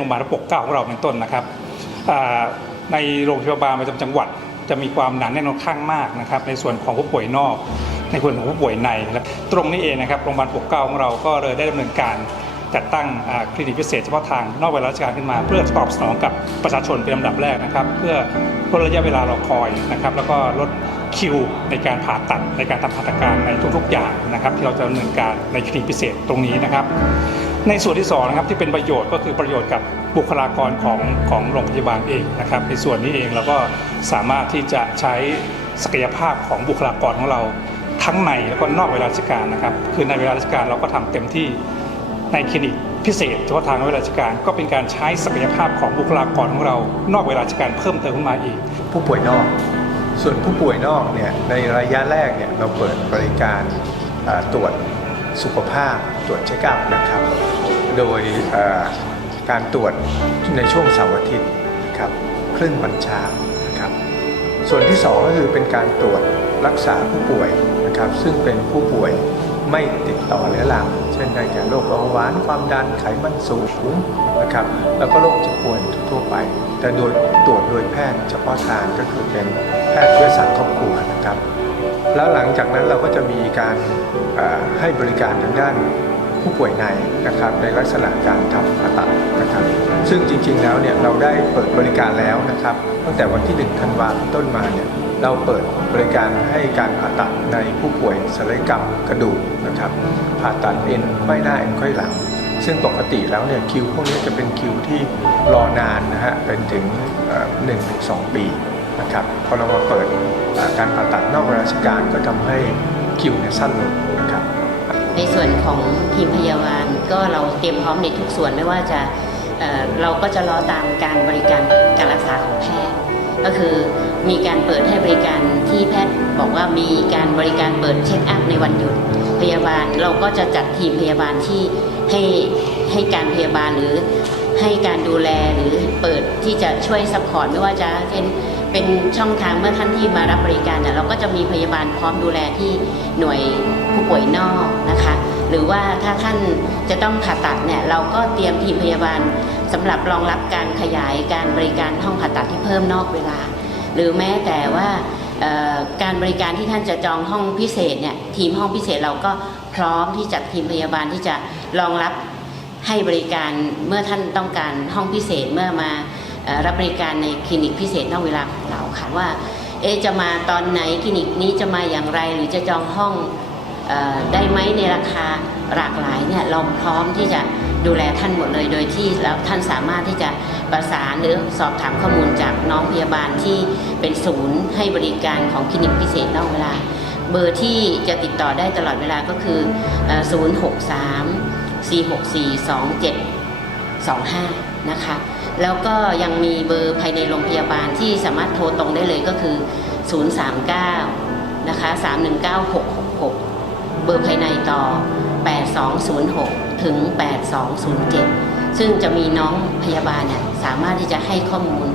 โรงพยาบาลปกเกล้าของเราเป็นต้นนะครับในโรงพยาบาลประจำจังหวัด จะมีความหนาแน่นอนข้างมากนะครับในส่วนของผู้ป่วยนอก ในส่วนของผู้ป่วยในและตรงนี้เองนะครับโรงพยาบาลปกเก้าของเราก็เลยได้ดำเนินการจัดตั้งคลินิกพิเศษเฉพาะทางนอกเวลาราชการขึ้นมา เพื่อตอบสนองกับประชาชนเป็นลำดับแรกนะครับ เพื่อลดระยะเวลารอคอยนะครับแล้วก็ลดคิวในการผ่าตัดในการทำหัตถการในทุกๆอย่างนะครับ ที่เราจะดำเนินการในคลินิกพิเศษตรงนี้นะครับ ในส่วนที่สองนะครับที่เป็นประโยชน์ก็คือประโยชน์กับบุคลากรของของโรงพยาบาลเองนะครับในส่วนนี้เองเราก็สามารถที่จะใช้ศักยภาพของบุคลากรของเราทั้งในแล้วก็นอกเวลาราชการนะครับคือในเวลาราชการเราก็ทำเต็มที่ในคลินิกพิเศษเฉพาะทางเวลาราชการ ก็เป็นการใช้ศักยภาพของบุคลากรของเรา นอกเวลาราชการเพิ่มเติมขึ้นมาอีก ผู้ป่วยนอก ส่วนผู้ป่วยนอกเนี่ยในระยะแรกเนี่ยเราเปิดบริการตรวจ สุขภาพตรวจเช็คอัพนะครับ โดยการตรวจในช่วงเสาร์อาทิตย์ครับครึ่งวันเช้านะครับส่วนที่สองก็คือเป็นการตรวจรักษาผู้ป่วยนะครับ ซึ่งเป็นผู้ป่วยไม่ติดต่อเรื้อรังเช่นได้แก่โรคเบาหวานความดันไขมันสูงนะครับ แล้วก็โรคเจ็บป่วยทั่วไป แต่โดยตรวจโดยแพทย์เฉพาะทางก็คือเป็นแพทย์เวชื้อสายครอบครัวนะครับ แล้วหลังจากนั้นเราก็จะมีการให้บริการทางด้านผู้ป่วยในนะครับในลักษณะการทำผ่าตัดนะครับ ซึ่งจริงๆแล้วเนี่ยเราได้เปิดบริการแล้วนะครับ ตั้งแต่วันที่1ธันวาคมต้นมาเนี่ยเราเปิดบริการให้การผ่าตัดในผู้ป่วยศัลยกรรมกระดูกนะครับผ่าตัดเอ็นไขว้หน้าเอ็นไขว้หลัง ซึ่งปกติแล้วเนี่ยคิวพวกนี้จะเป็นคิวที่รอนานนะฮะเป็นถึงหนึ่งถึงสองปี นะครับพอเรามาเปิดการผ่าตัดนอกราชการก็ทำให้คิวเนี่ยสั้นลงนะครับในส่วนของทีมพยาบาลก็เราเตรียมพร้อมในทุกส่วนไม่ว่าจะเเราก็จะรอตามการบริการการรักษาของแพทย์ ก็คือมีการเปิดให้บริการที่แพทย์บอกว่ามีการบริการเปิดเช็คอัพในวันหยุดพยาบาลเราก็จะจัดทีมพยาบาลที่ให้ให้การพยาบาลหรือให้การดูแลหรือเปิดที่จะช่วยซัพพอร์ตไม่ว่าจะเป็น เป็นช่องทางเมื่อท่านที่มารับบริการเนี่ยเราก็จะมีพยาบาลพร้อมดูแลที่หน่วยผู้ป่วยนอกนะคะ หรือว่าถ้าท่านจะต้องผ่าตัดเนี่ยเราก็เตรียมทีมพยาบาลสำหรับรองรับการขยายการบริการห้องผ่าตัดที่เพิ่มนอกเวลา หรือแม้แต่ว่าการบริการที่ท่านจะจองห้องพิเศษเนี่ยทีมห้องพิเศษเราก็พร้อมที่จัดทีมพยาบาลที่จะรองรับให้บริการเมื่อท่านต้องการห้องพิเศษเมื่อมา รับบริการในคลินิกพิเศษนอกเวลาของเราค่ะว่าเอจะมาตอนไหนคลินิกนี้จะมาอย่างไรหรือจะจองห้องอได้ไหมในราคาหลากหลายเนี่ยเราพร้อมที่จะดูแลท่านหมดเลยโดยที่แล้วท่านสามารถที่จะประสานหรือสอบถามข้อมูลจากน้องพยาบาลที่เป็นศูนย์ให้บริการของคลินิกพิเศษนอกเวลา เบอร์ที่จะติดต่อได้ตลอดเวลาก็คือออ06346427 25 นะคะ แล้วก็ยังมีเบอร์ภายในโรงพยาบาลที่สามารถโทรตรงได้เลยก็คือ 039 นะคะ 319666 เบอร์ภายในต่อ 8206 ถึง 8207 ซึ่งจะมีน้องพยาบาลเนี่ยสามารถที่จะให้ข้อมูล